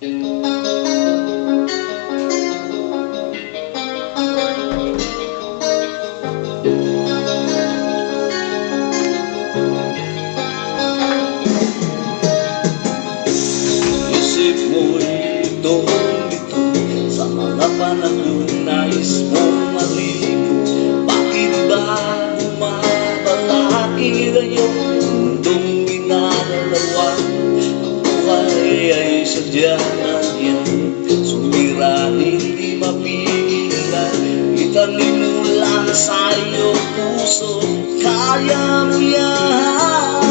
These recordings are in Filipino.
Isip mo'y ito sa mga panahon nais mong maligo. Bakit ba bumabalakid ang iyong mundong ginagalawan? Ang buhay ay sadyang nandiyan, sumira hindi mapigilan. Itanim mo lang sa iyong puso, kaya mo yan.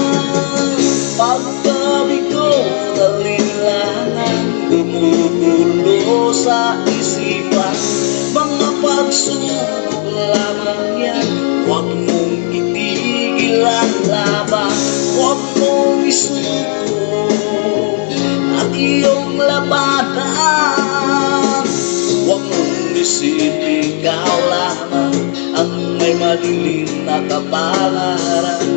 Pagkabigo alinlangan gumugulo sa isipan, mga pagsubok lamang yan. Huwag mong itigil ang laban, huwag mong isuko at iyong labanan. Huwag mong isipin ikaw lamang ang may madilim na kapalaran.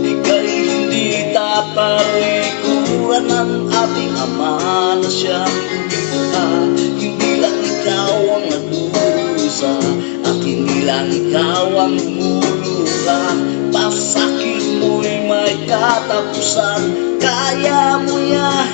Ika'y hindi tatalikuran ng ating Ama na siyang lumikha. Hindi lang ikaw ang nagdurusa at hindi lang ikaw ang lumuluha. Pasakit mo'y may katapusan, kaya mo yan.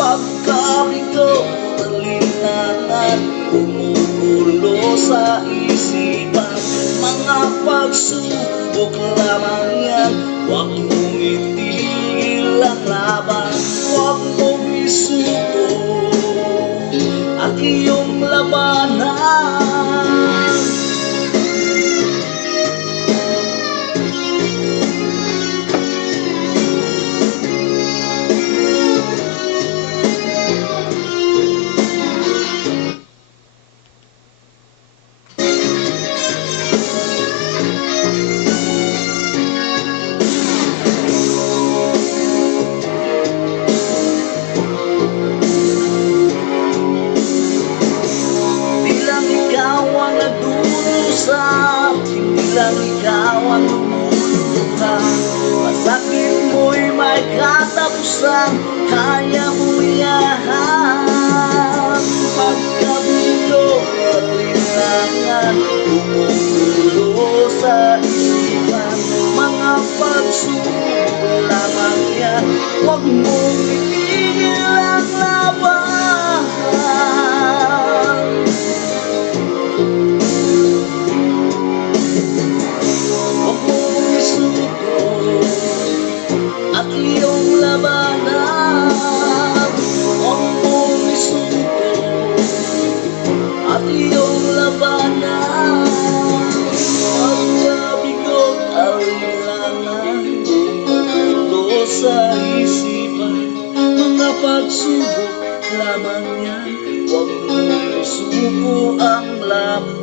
Pagkabigo talinangan gumugulo sa isipan, mga pagsubok lamang yan. Huwag mong itigil ang laban, huwag mong isuko at iyong labanan. Hindi lang ikaw ang lumuluha. Masakit mo'y may katapusan, kaya mo yan. Pagkabigo alinlangan gumugulo sa isipan, mga pagsubok lamang yan. Huwag mong itigil ang laban. At iyong labanan, huwag mong isuko at iyong labanan. Pagkabigo't alinlangan gumugulo sa isipan, mga pagsubok lamang yan. Huwag mong isuko ang laban.